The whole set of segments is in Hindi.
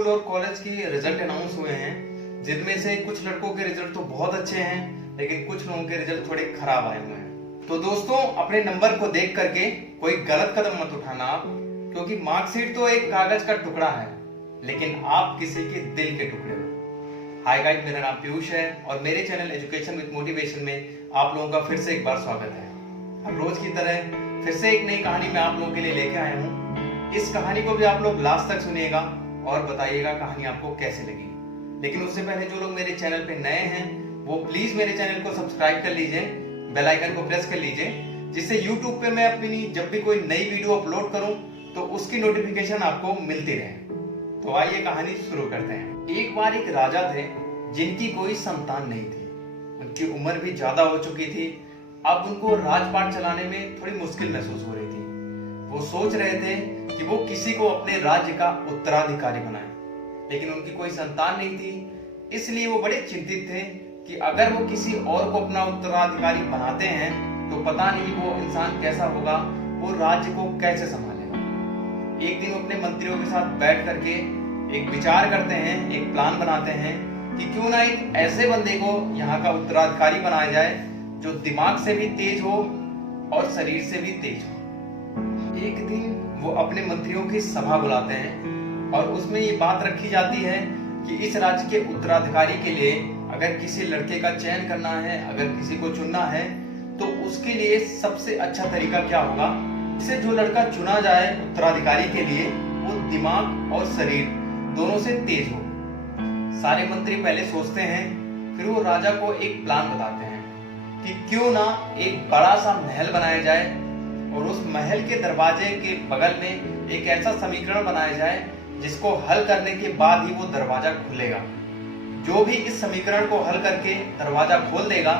स्कूल और कॉलेज के रिजल्ट अनाउंस हुए हैं, जिनमें से कुछ लड़कों के रिजल्ट तो बहुत अच्छे हैं, लेकिन कुछ लोगों के रिजल्ट थोड़े खराब आए हुए हैं। तो दोस्तों, अपने नंबर को देख करके कोई गलत कदम मत उठाना आप, क्योंकि मार्कशीट तो एक कागज का टुकड़ा है, लेकिन आप किसी के दिल के टुकड़े हो। हाय गाइस, मेरा नाम पीयूष है और मेरे चैनल एजुकेशन विद मोटिवेशन में आप लोगों का फिर से एक बार स्वागत है। हर रोज की तरह फिर से एक नई कहानी मैं आप लोगों के लिए लेके आया हूँ। इस कहानी को भी आप लोग लास्ट तक सुनिएगा और बताइएगा कहानी आपको कैसे लगी। लेकिन उससे पहले जो लोग मेरे चैनल पे नए हैं वो प्लीज मेरे चैनल को सब्सक्राइब कर लीजिए, बेल आइकन को प्रेस कर लीजिए, जिससे YouTube पे मैं अपनी जब भी कोई नई वीडियो अपलोड करूं तो उसकी नोटिफिकेशन आपको मिलती रहे। तो आइए कहानी शुरू करते हैं। एक बार एक राजा थे जिनकी कोई संतान नहीं थी। उनकी उम्र भी ज्यादा हो चुकी थी। अब उनको राजपाट चलाने में थोड़ी मुश्किल महसूस हो रही थी। वो सोच रहे थे कि वो किसी को अपने राज्य का उत्तराधिकारी बनाए, लेकिन उनकी कोई संतान नहीं थी। इसलिए वो बड़े चिंतित थे कि अगर वो किसी और को अपना उत्तराधिकारी बनाते हैं तो पता नहीं वो इंसान कैसा होगा, वो राज्य को कैसे संभालेगा। एक दिन वो अपने मंत्रियों के साथ बैठ करके एक विचार करते हैं, एक प्लान बनाते हैं कि क्यों ना एक ऐसे बंदे को यहाँ का उत्तराधिकारी बनाया जाए जो दिमाग से भी तेज हो और शरीर से भी तेज हो। एक दिन वो अपने मंत्रियों की सभा बुलाते हैं और उसमें ये बात रखी जाती है कि इस राज्य के उत्तराधिकारी के लिए अगर किसी लड़के का चयन करना है, अगर किसी को चुनना है, तो उसके लिए सबसे अच्छा तरीका क्या होगा। इससे जो लड़का चुना जाए उत्तराधिकारी के लिए वो दिमाग और शरीर दोनों से तेज हो। सारे मंत्री पहले सोचते हैं, फिर वो राजा को एक प्लान बताते हैं कि क्यों ना एक बड़ा सा महल बनाया जाए और उस महल के दरवाजे के बगल में एक ऐसा समीकरण बनाया जाए जिसको हल करने के बाद ही वो दरवाजा खुलेगा। जो भी इस समीकरण को हल करके दरवाजा खोल देगा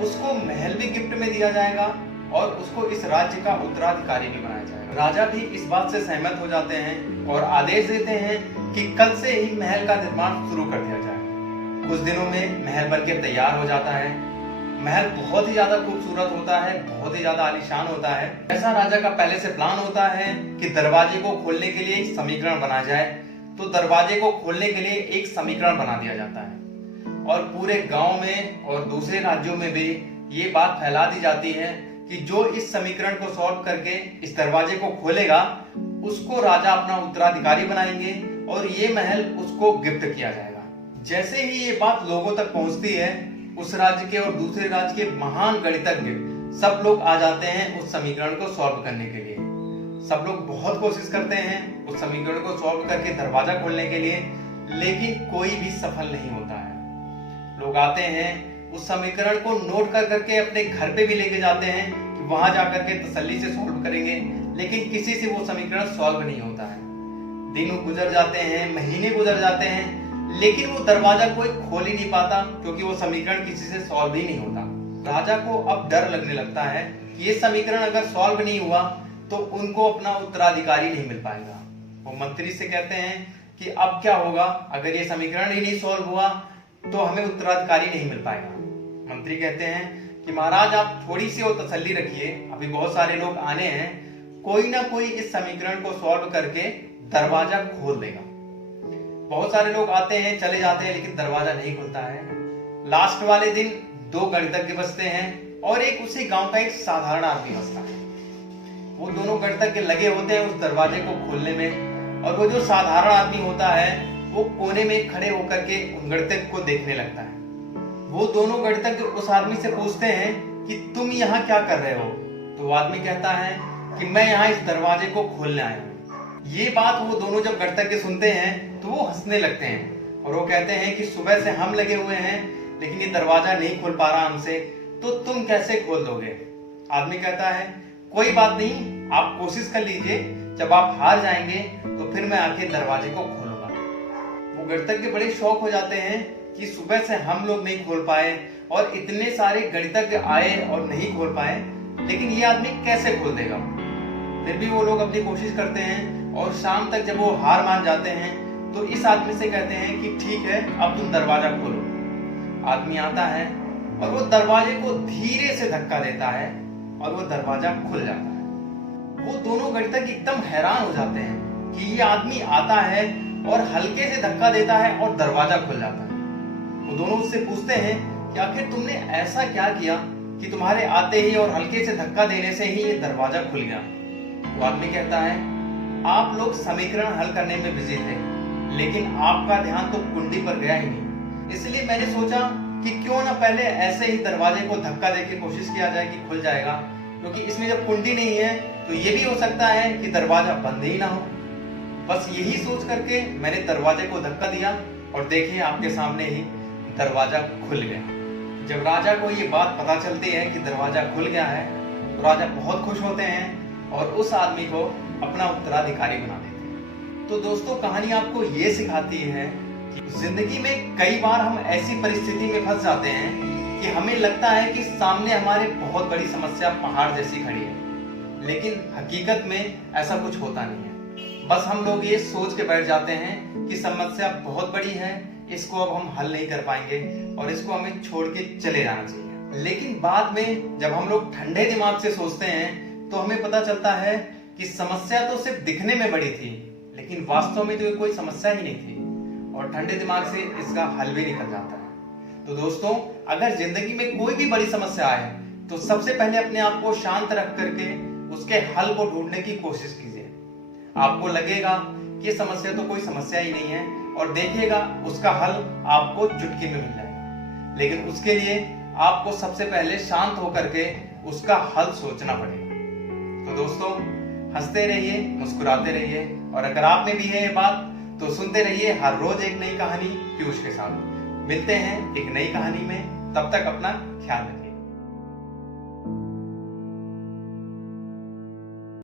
उसको महल भी गिफ्ट में दिया जाएगा और उसको इस राज्य का उत्तराधिकारी भी बनाया जाएगा। राजा भी इस बात से सहमत हो जाते हैं और आदेश देते हैं कि कल से ही महल का निर्माण शुरू कर दिया जाए। कुछ दिनों में महल बनके तैयार हो जाता है। महल बहुत ही ज्यादा खूबसूरत होता है, बहुत ही ज्यादा आलीशान होता है। ऐसा राजा का पहले से प्लान होता है कि दरवाजे को खोलने के लिए एक समीकरण बनाया जाए, तो दरवाजे को खोलने के लिए एक समीकरण बना दिया जाता है और पूरे गांव में और दूसरे राज्यों में भी ये बात फैला दी जाती है कि जो इस समीकरण को सॉल्व करके इस दरवाजे को खोलेगा उसको राजा अपना उत्तराधिकारी बनाएंगे और ये महल उसको गिफ्ट किया जाएगा। जैसे ही ये बात लोगों तक पहुंचती है, उस राज्य के और दूसरे राज्य के महान गणितज्ञ सब लोग आ जाते हैं उस समीकरण को सॉल्व करने के लिए। सब लोग बहुत कोशिश करते हैं उस समीकरण को सॉल्व करके दरवाजा खोलने के लिए, लेकिन कोई भी सफल नहीं होता है। लोग आते हैं उस समीकरण को नोट कर करके अपने घर पे भी लेके जाते हैं कि वहां जाकर के तसल्ली से सॉल्व करेंगे, लेकिन किसी से वो समीकरण सॉल्व नहीं होता है। दिन गुजर जाते हैं, महीने गुजर जाते हैं, लेकिन वो दरवाजा कोई खोल ही नहीं पाता, क्योंकि वो समीकरण किसी से सॉल्व ही नहीं होता। राजा को अब डर लगने लगता है कि ये समीकरण अगर सॉल्व नहीं हुआ तो उनको अपना उत्तराधिकारी नहीं मिल पाएगा। वो मंत्री से कहते हैं कि अब क्या होगा, अगर ये समीकरण ही नहीं सॉल्व हुआ तो हमें उत्तराधिकारी नहीं मिल पाएगा। मंत्री कहते हैं कि महाराज आप थोड़ी सी और तसल्ली रखिए, अभी बहुत सारे लोग आने हैं, कोई ना कोई इस समीकरण को सॉल्व करके दरवाजा खोल देगा। बहुत सारे लोग आते हैं, चले जाते हैं, लेकिन दरवाजा नहीं खुलता है। लास्ट वाले दिन दो गणितज्ञ बचते हैं और एक उसी गांव का एक साधारण आदमी बचता है। वो दोनों गणितज्ञ लगे होते हैं उस दरवाजे को खोलने में, और वो जो साधारण आदमी होता है वो कोने में खड़े होकर के उन गणितज्ञ को देखने लगता है। वो दोनों गणितज्ञ उस आदमी से पूछते हैं कि तुम यहाँ क्या कर रहे हो। तो वो आदमी कहता है कि मैं यहाँ इस दरवाजे को खोलने आया हूँ। ये बात वो दोनों जब गणितज्ञ सुनते हैं तो वो हंसने लगते हैं और वो कहते हैं कि सुबह से हम लगे हुए हैं लेकिन ये दरवाजा नहीं खोल पा रहा हमसे, तो तुम कैसे खोल दोगे। आदमी कहता है कोई बात नहीं, आप कोशिश कर लीजिए, जब आप हार जाएंगे तो फिर मैं आके दरवाजे को खोलूंगा। वो गणितज्ञ बड़े शौक हो जाते हैं कि सुबह से हम लोग नहीं खोल पाए और इतने सारे गणितज्ञ आए और नहीं खोल पाए, लेकिन ये आदमी कैसे खोल देगा। फिर भी वो लोग अपनी कोशिश करते हैं और शाम तक जब वो हार मान जाते हैं तो इस आदमी से कहते हैं कि ठीक है, अब तुम दरवाजा खोलो। आदमी आता है और वो दरवाजे को धीरे से धक्का देता है और वो दरवाजा खुल जाता है। वो दोनों गणितज्ञ एकदम हैरान हो जाते हैं कि ये आदमी आता है और हल्के से धक्का देता है और दरवाजा खुल जाता है। वो दोनों उससे पूछते हैं कि आखिर तुमने ऐसा क्या किया कि तुम्हारे आते ही और हल्के से धक्का देने से ही ये दरवाजा खुल गया। वो आदमी कहता है, आप लोग समीकरण हल करने में बिजी थे, लेकिन आपका ध्यान तो कुंडी पर गया ही नहीं। इसलिए मैंने सोचा कि क्यों ना पहले ऐसे ही दरवाजे को धक्का देके कोशिश किया जाए कि खुल जाएगा, क्योंकि इसमें जब कुंडी नहीं है तो ये भी हो सकता है कि दरवाजा बंद ही ना हो। बस यही सोच करके मैंने दरवाजे को धक्का दिया और देखिए आपके सामने ही दरवाजा खुल गया। जब राजा को ये बात पता चलती है कि दरवाजा खुल गया है तो राजा बहुत खुश होते हैं और उस आदमी को अपना उत्तराधिकारी बना देते हैं। तो दोस्तों, कहानी आपको ये सिखाती है कि जिंदगी में कई बार हम ऐसी परिस्थिति में फंस जाते हैं कि हमें लगता है कि सामने हमारे बहुत बड़ी समस्या पहाड़ जैसी खड़ी है, लेकिन हकीकत में ऐसा कुछ होता नहीं है। बस हम लोग ये सोच के बैठ जाते हैं कि समस्या बहुत बड़ी है, इसको अब हम हल नहीं कर पाएंगे और इसको हमें छोड़ के चले जाना चाहिए। लेकिन बाद में जब हम लोग ठंडे दिमाग से सोचते हैं तो हमें पता चलता है कि समस्या तो सिर्फ दिखने में बड़ी थी, लेकिन वास्तव में तो ये कोई समस्या ही नहीं थी और ठंडे दिमाग से इसका हल भी निकल जाता है। तो दोस्तों, अगर जिंदगी में कोई भी बड़ी समस्या आए तो सबसे पहले अपने आप को शांत रख करके उसके हल को ढूंढने की कोशिश कीजिए। आपको लगेगा कि ये समस्या तो कोई समस्या ही नहीं है और देखिएगा उसका हल आपको चुटकी में मिल जाएगा। लेकिन उसके लिए आपको सबसे पहले शांत होकर के उसका हल सोचना पड़ेगा। तो दोस्तों, हंसते रहिए, मुस्कुराते रहिए और अगर आप में भी है ये बात तो सुनते रहिए हर रोज एक नई कहानी पीयूष के साथ। मिलते हैं एक नई कहानी में, तब तक अपना ख्याल रखिए।